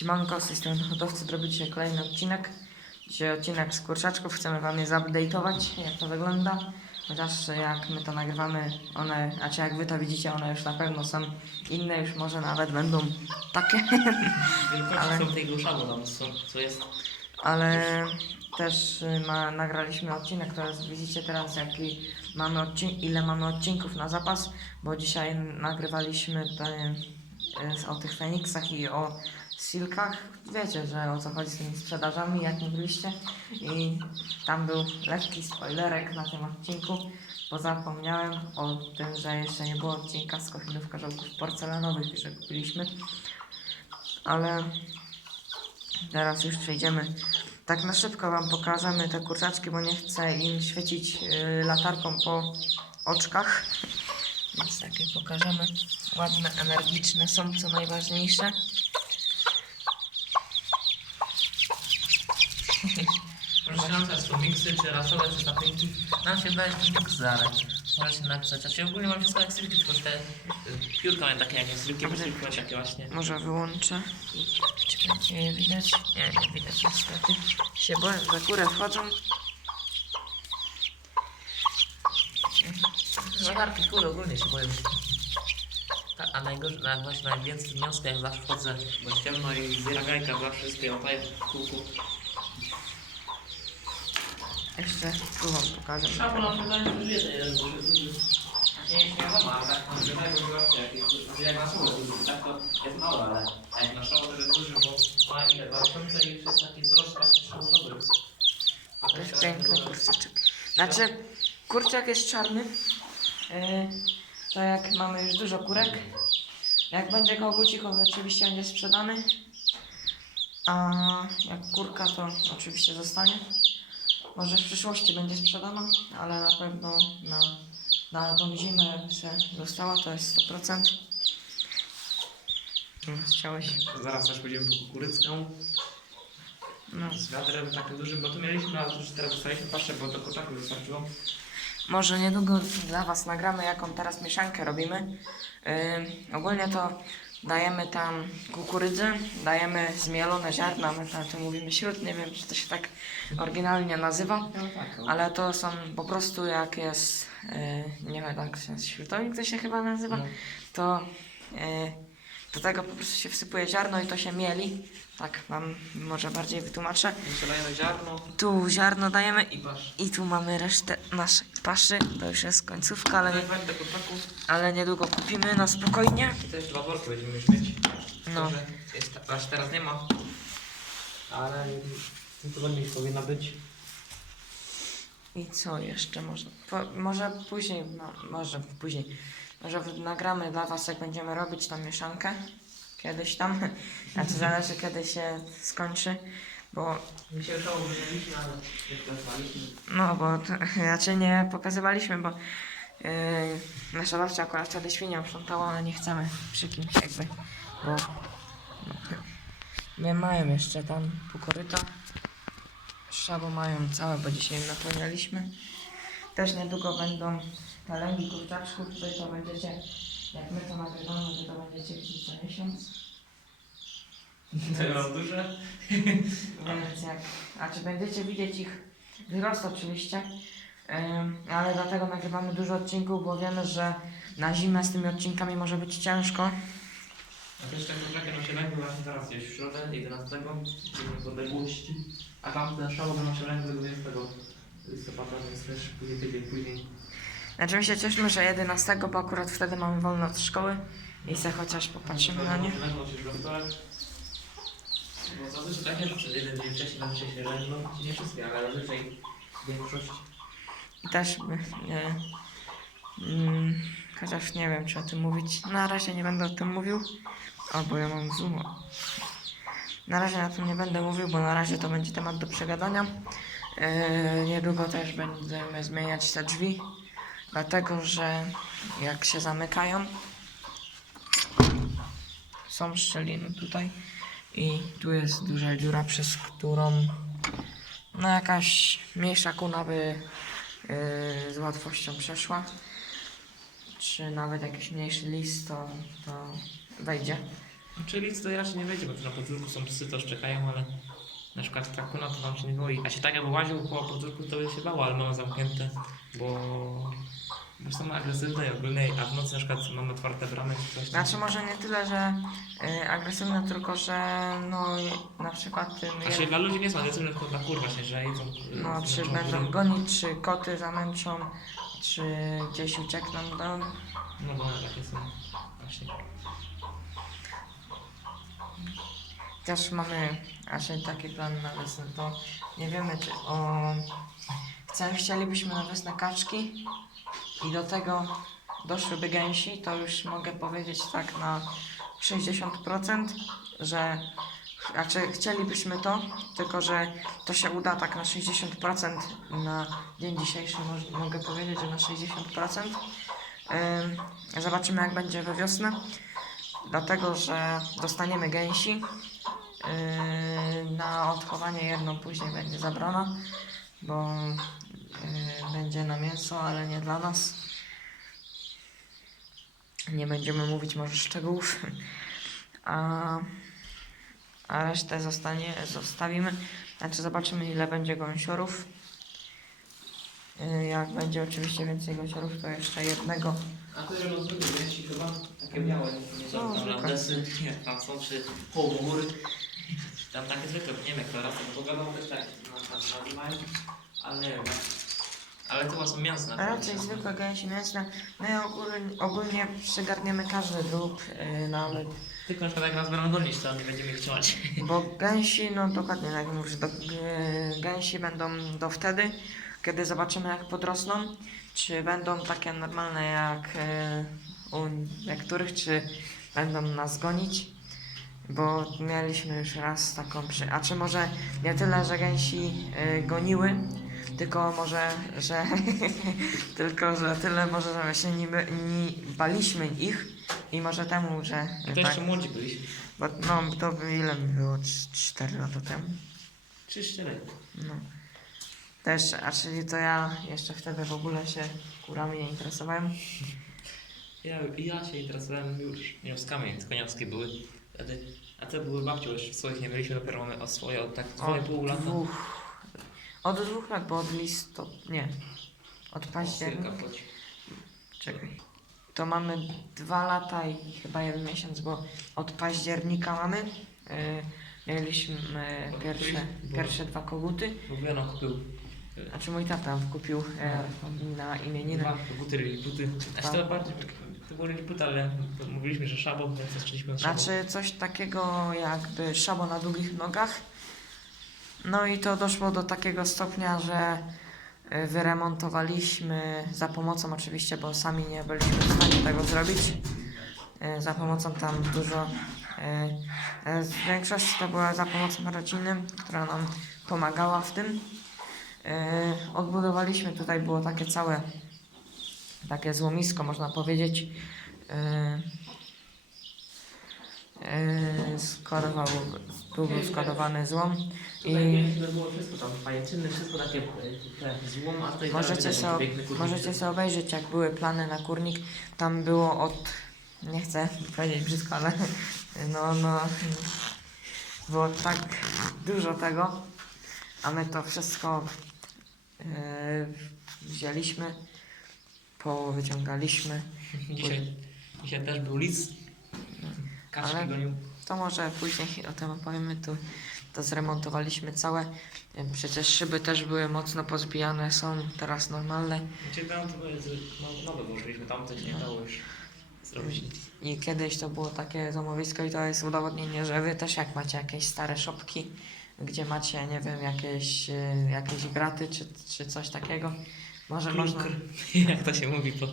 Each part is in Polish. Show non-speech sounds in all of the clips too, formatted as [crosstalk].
Siemanko, strony hodowcy zrobię dzisiaj kolejny odcinek. Dzisiaj odcinek z kurczaczków, chcemy wam je zupdate'ować, jak to wygląda. Chociaż jak my to nagrywamy, one, znaczy jak wy to widzicie, one już na pewno są inne, już może nawet będą takie, Ale- są tej gruszadu tam są, co jest. ale też y, ma, nagraliśmy odcinek, to jest, widzicie teraz jaki mamy odcin- ile mamy odcinków na zapas, bo dzisiaj nagrywaliśmy te, y, o tych Feniksach i o silkach. Wiecie, że o co chodzi z tymi sprzedażami, jak nie byliście. I tam był lekki spoilerek na tym odcinku, bo zapomniałem o tym, że jeszcze nie było odcinka z kochinów karzełków porcelanowych, że kupiliśmy. Ale teraz już przejdziemy. Tak na szybko Wam pokażemy te kurczaczki, bo nie chcę im świecić y, latarką po oczkach. Więc takie pokażemy. Ładne, energiczne są, co najważniejsze. Proszę się napisać, są miksy, czy rasowe, czy tapinki. Nam się wydaje, że to miksy, ale może się napisać. Znaczy ogólnie mam wszystko jak sylki, tylko że te y, piórka mają takie jak nie sylki, bo sylki mają takie właśnie. Może wyłączę. Czy będzie je widać? Nie, nie widać niestety. Się boję, za górę wchodzą. Latarki, kurde, ogólnie się boję. Ta, a najgorsze, na, właśnie najwięcej wniosku, jak zawsze wchodzę, bo ciemno i zbiera gajka, zawsze wszystkie opaje w kółku. Jeszcze tu Wam pokażę. Tak, no, tak, znaczy tak to jest mały, ale a jak na szkołę to jest duży, bo ma ile, 2000 i już jest taki wzrost właśnie szkołowy. To jest piękny kurczyczek. Znaczy, kurczak jest czarny. Yy, to jak mamy już dużo kurek. Jak będzie kogucik, oczywiście będzie sprzedany. A jak kurka, to oczywiście zostanie. Może w przyszłości będzie sprzedana, ale na pewno na, na tą zimę se została, to jest 100%. Hmm, Chciałeś? Zaraz też pójdziemy po kukurycką No. z wiatrem takim dużym, bo tu mieliśmy, ale już teraz dostaliśmy paszę, bo do kurczaku wystarczyło. Może niedługo dla Was nagramy, jaką teraz mieszankę robimy. Yy, ogólnie to dajemy tam kukurydzę, dajemy zmielone ziarna, my na to mówimy śród, nie wiem czy to się tak oryginalnie nazywa, No tak, ale to są po prostu jak jest, yy, nie wiem jak się śródownik to się chyba nazywa, No. to yy, do tego po prostu się wsypuje ziarno i to się mieli. Tak Wam może bardziej wytłumaczę. Jeszcze dajemy ziarno Tu ziarno dajemy i pasz. i tu mamy resztę naszej paszy. To już jest końcówka, ale, nie, kurczaku ale niedługo kupimy na spokojnie. i też dwa worki będziemy już mieć. No. Może Jest, aż teraz nie ma. Ale tygodniu już powinna być. I co jeszcze można? Po, może później, no, może później. Może w- nagramy dla Was, jak będziemy robić tą mieszankę. Kiedyś tam. [laughs] A to zależy, kiedy się skończy. Bo, Mi się że mieliśmy, ale nie pokazywaliśmy. no, bo to, raczej [laughs] nie pokazywaliśmy, bo yy, nasza babcia akurat wtedy świnią sprzątała, ale nie chcemy przy kimś jakby, bo no, nie mają jeszcze tam półkoryta. Szabo mają całe, bo dzisiaj napełnialiśmy. Też niedługo będą kalęgi kurczaczków, tutaj to będziecie, jak my to nagrywamy, to to będziecie widzieć za miesiąc. To mam duże. [laughs] Więc jak, a czy będziecie widzieć ich wzrost oczywiście, Ym, ale dlatego nagrywamy dużo odcinków, bo wiemy, że na zimę z tymi odcinkami może być ciężko. A to jeszcze kurczakiem na właśnie teraz jest w środę 11 dzień podległości. A tam ten szał na siedemku 20 listopada, więc też później tydzień później. Znaczy my się cieszymy, że 11, bo akurat wtedy mamy wolno od szkoły i se chociaż popatrzymy na nie. Bo zazwyczaj tak jest, że jeden dzień wcześniej nauczy się ręczną, nie wszystkie, ale zazwyczaj większość. I też by, nie, mm, chociaż nie wiem, czy o tym mówić. Na razie nie będę o tym mówił. O, bo ja mam zooma. Na razie na tym nie będę mówił, bo na razie to będzie temat do przegadania. Yy, niedługo też będziemy zmieniać te drzwi, dlatego że jak się zamykają, są szczeliny tutaj i tu jest duża dziura, przez którą no jakaś mniejsza kuna by yy, z łatwością przeszła. Czy nawet jakiś mniejszy list to, to wejdzie. Czyli to raczej nie będzie, bo na podwórku są psy, to już czekają, ale na przykład trakuna to tam się nie boi. A się tak jakby łaził po podwórku, to by się bało, ale mamy zamknięte, bo, bo są agresywne i ogólnie, a w nocy na przykład mamy otwarte bramy czy coś tam. Znaczy może nie tyle, że y, agresywne, tylko że no na przykład tym A się dla ludzi nie są agresywne, tylko dla kur właśnie, że jedzą. y, no, czy będą kury. gonić, czy koty zamęczą, czy gdzieś uciekną do... No bo one takie są. Właśnie. Też mamy raczej taki plan na wiosnę, to nie wiemy czy o... Chcielibyśmy na wiosnę kaczki i do tego doszłyby gęsi, to już mogę powiedzieć tak na 60%, że znaczy chcielibyśmy to, tylko że to się uda tak na 60% na dzień dzisiejszy mogę powiedzieć, że na 60%. Ym, zobaczymy jak będzie we wiosnę, dlatego że dostaniemy gęsi. Yy, na odchowanie jedną później będzie zabrana, bo yy, będzie na mięso, ale nie dla nas. Nie będziemy mówić może szczegółów. A, a resztę zostanie, zostawimy. Znaczy zobaczymy ile będzie gąsiorów. Yy, Jak będzie oczywiście więcej gąsiorów, to jeszcze jednego. A to jest zwykłe wieści chyba? Takie białe, nie No, nie tam są, czy hołmury. Tam takie zwykłe, nie wiem jak to raz, bo wiadomo też tak no, nazywają, ale nie wiem. no. Ale to są mięsne. A raczej zwykłe gęsi mięsne. No i ogólnie, ogólnie przygarniemy każdy drób, yy, no ale Tylko na przykład jak nas będą gonić, to nie będziemy ich trzymać. [laughs] Bo gęsi, no dokładnie tak jak mówisz, do, e, gęsi będą do wtedy, kiedy zobaczymy jak podrosną, czy będą takie normalne jak e, u niektórych, czy będą nas gonić, bo mieliśmy już raz taką przy... A czy może nie tyle, że gęsi e, goniły, tylko może, że [laughs] tylko, że tyle może, że się nie, nie baliśmy ich i może temu, że I to tak, jeszcze młodzi byliśmy. bo, no to by ile mi było? 4 lata temu? 3-4. No. Też, a czyli to ja jeszcze wtedy w ogóle się kurami nie interesowałem. Ja, ja się interesowałem już wnioskami, tylko wnioski były wtedy. A te były babcią, jeszcze swoich nie mieliśmy, dopiero mamy o swoje od tak dwa i pół lata. dwóch. Od dwóch lat, bo od listop... nie. Od października. Płoci. Czekaj. To mamy dwa lata i chyba jeden miesiąc, bo od października mamy. Yy, mieliśmy pierwsze, pierwsze dwa koguty. Bo Wiano kupił e, Znaczy mój tata kupił e, na imieniny. dwa buty, buty. Znaczy to bardziej, to były buty, ale mówiliśmy, że szabą, więc zaczęliśmy od szabą. Znaczy coś takiego jakby szabo na długich nogach. No i to doszło do takiego stopnia, że y, wyremontowaliśmy za pomocą oczywiście, bo sami nie byliśmy w stanie tego zrobić. Y, Za pomocą tam dużo. y, y, Większość to była za pomocą rodziny, która nam pomagała w tym. Odbudowaliśmy tutaj było takie całe takie złomisko, można powiedzieć. Y, Yy, skorował, tu był skorowany złom i wszystko tam, wszystko takie e, złom, możecie sobie, możecie sobie obejrzeć jak były plany na kurnik. Tam było od, nie chcę powiedzieć brzydko, ale no, no, było tak dużo tego, a my to wszystko yy, wzięliśmy, powyciągaliśmy. [laughs] Dzisiaj, dzisiaj też był lis. Kaczki Ale- gonił. To może później o tym opowiemy. Tu to zremontowaliśmy całe. Przecież szyby też były mocno pozbijane, są teraz normalne. Znaczy tam to były no, nowe włożyliśmy, tam się nie dało już zrobić. I kiedyś to było takie zamowisko i to jest udowodnienie, że wy też jak macie jakieś stare szopki, gdzie macie, nie wiem, jakieś, y, jakieś graty czy, czy coś takiego, może można... [laughs] Jak to się mówi po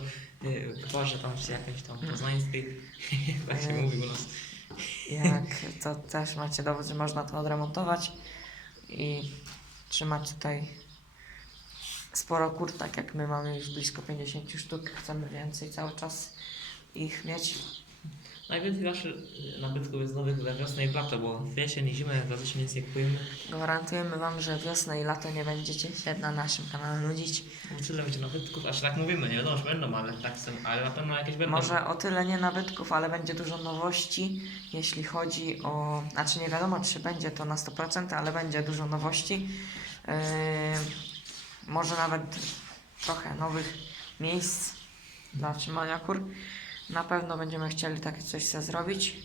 y, porze tam czy jakiejś tam poznańskiej. [laughs] tak się Mm. mówi u nas. Jak [laughs] to też macie dowód, że można to odremontować i trzymać tutaj sporo kur, tak jak my mamy już blisko 50 sztuk, chcemy więcej cały czas ich mieć. Najwięcej naszych y, nabytków jest nowych we wiosnę i lato, bo w jesień i zimę zazwyczaj nic nie kupujemy. Gwarantujemy Wam, że wiosnę i lato nie będziecie się na naszym kanale nudzić. No, Tyle będzie nabytków, aż tak mówimy, nie wiadomo, czy będą, ale tak są, ale na pewno jakieś będą. Może o tyle nie nabytków, ale będzie dużo nowości, jeśli chodzi o. Znaczy nie wiadomo, czy będzie to na 100%, ale będzie dużo nowości. Yy, może nawet trochę nowych miejsc dla trzymania kur. Na pewno będziemy chcieli takie coś sobie zrobić.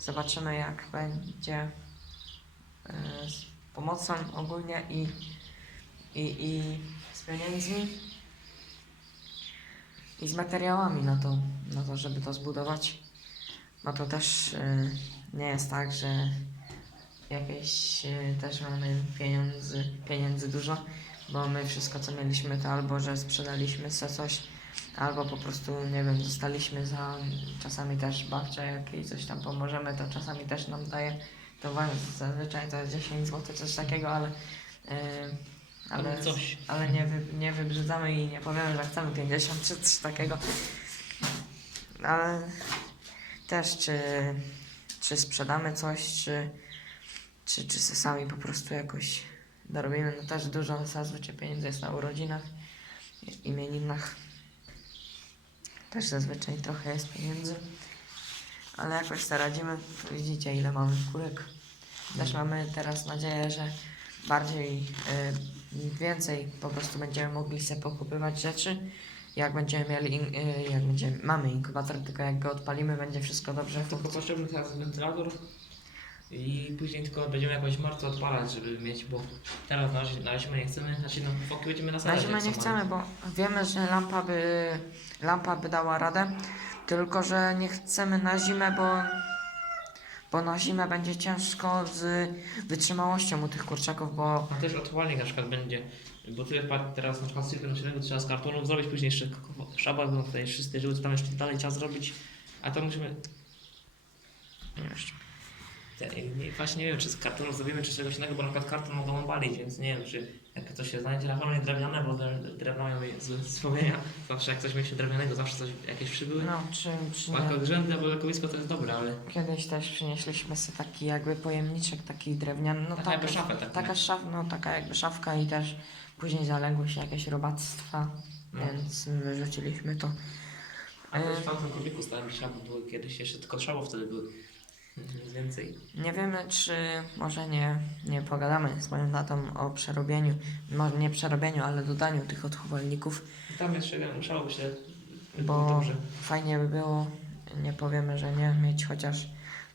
Zobaczymy, jak będzie yy, z pomocą ogólnie i, i, i z pieniędzmi i z materiałami na to, na to żeby to zbudować. No to też y, nie jest tak, że jakieś y, też mamy pieniędzy, pieniędzy dużo, bo my wszystko co mieliśmy to albo że sprzedaliśmy sobie coś, albo po prostu nie wiem, dostaliśmy za czasami też babcia jakiej coś tam pomożemy, to czasami też nam daje to zazwyczaj to jest 10 zł, coś takiego, ale y, ale, coś. ale nie, wy, nie wybrzydzamy i nie powiemy, że chcemy 50 czy coś takiego. Ale też czy, czy sprzedamy coś, czy, czy, czy sami po prostu jakoś dorobimy. No też dużo zazwyczaj pieniędzy jest na urodzinach, imieninach. Też zazwyczaj trochę jest pieniędzy. Ale jakoś się radzimy. Widzicie ile mamy kurek. Też mamy teraz nadzieję, że bardziej y, więcej po prostu będziemy mogli sobie pokupywać rzeczy. Jak będziemy mieli, in, y, jak będziemy, mamy inkubator, tylko jak go odpalimy, będzie wszystko dobrze Tylko potrzebny teraz wentylator i później tylko będziemy jakoś marco odpalać, żeby mieć, bo teraz na razie, na my nie chcemy, znaczy no foki będziemy Na nasadzać. zimę nie chcemy, bo wiemy, że lampa by, lampa by dała radę, tylko że nie chcemy na zimę, bo, bo na zimę będzie ciężko z wytrzymałością u tych kurczaków, bo A też odchłalnik na przykład będzie, bo tyle teraz na przykład cykl naszego trzeba z kartonów zrobić, później jeszcze k- szabat, bo tutaj wszyscy żyły, tam jeszcze dalej trzeba zrobić, a to musimy... Nie jeszcze. Nie, właśnie nie wiem, czy z kartonu zrobimy, czy czegoś innego, bo na przykład karton mogą obalić, więc nie wiem, czy jak coś się znajdzie na pewno drewniane, bo dre- drewno mają złe wspomnienia. Zawsze jak coś mieliśmy drewnianego, zawsze coś, jakieś przybyły. no, czy, czy Bo nie. jako grzędy albo lekowisko to jest dobre, ale Kiedyś też przynieśliśmy sobie taki jakby pojemniczek, taki drewniany, no Taka jakby szafę taką, taka, szaf, no, taka jakby szafka i też później zaległy się jakieś robactwa, No. więc wyrzuciliśmy to. A też E, w tamtym kubiku stałem szaby były kiedyś jeszcze tylko trzało wtedy były. Więcej. Nie wiemy, czy może nie, nie pogadamy z moją tatą o przerobieniu, może nie przerobieniu, ale dodaniu tych odchowalników, Tam jeszcze musiałoby się bo dobrze. fajnie by było, nie powiemy, że nie, mieć chociaż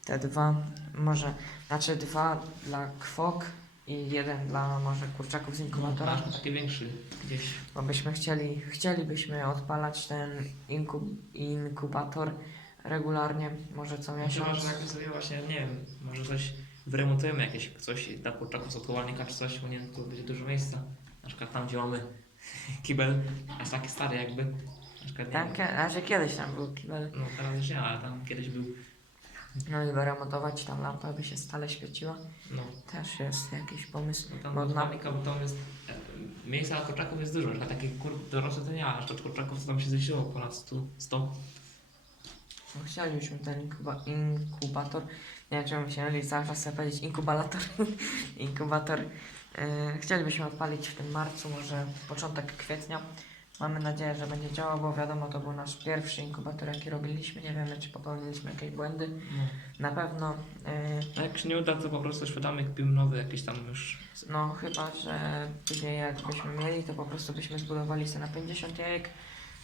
te dwa, może, znaczy dwa dla kwok i jeden dla może kurczaków z inkubatora, Masz taki większy gdzieś. bo byśmy chcieli, chcielibyśmy odpalać ten inkub, inkubator regularnie, może co miesiąc. może jakoś sobie właśnie, nie wiem, może coś wyremontujemy jakieś coś dla kurczaków z odchowalnika czy coś, bo nie tu będzie dużo miejsca. Na przykład tam gdzie mamy [laughs] kibel, aż taki stary jakby. Na przykład Tam, wiem. kie- razie kiedyś tam był kibel. No teraz już nie, ale tam kiedyś był. No i wyremontować tam lampa, by się stale świeciła. No. Też jest jakiś pomysł. No tam Bo na, odchowalnika, bo tam jest e, miejsca na kurczaków jest dużo, że takich kur, dorosłych to nie, a aż do kurczaków to tam się zliczyło ponad 100. 100. chcielibyśmy ten inkuba, inkubator. Nie wiem, czemu się myli, cały czas chcę powiedzieć inkubalator. inkubator. [laughs] Yy, chcielibyśmy odpalić w tym marcu, może początek kwietnia. Mamy nadzieję, że będzie działał, bo wiadomo, to był nasz pierwszy inkubator, jaki robiliśmy. Nie wiemy, czy popełniliśmy jakieś błędy. No. Na pewno, yy, A jak się nie uda, to po prostu już wydamy, kupimy nowy jakiś tam już. no chyba, że później jakbyśmy mieli, to po prostu byśmy zbudowali sobie na 50 jajek.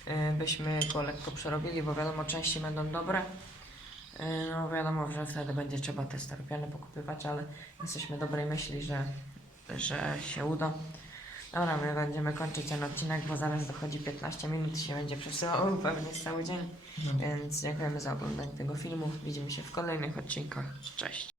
Yy, byśmy go lekko przerobili, bo wiadomo, części będą dobre. Yy, No wiadomo, że wtedy będzie trzeba te staropiany pokupywać, ale jesteśmy dobrej myśli, że, że się uda. Dobra, my będziemy kończyć ten odcinek, bo zaraz dochodzi 15 minut i się będzie przesyłał pewnie cały dzień. No. Więc dziękujemy za oglądanie tego filmu. Widzimy się w kolejnych odcinkach. Cześć.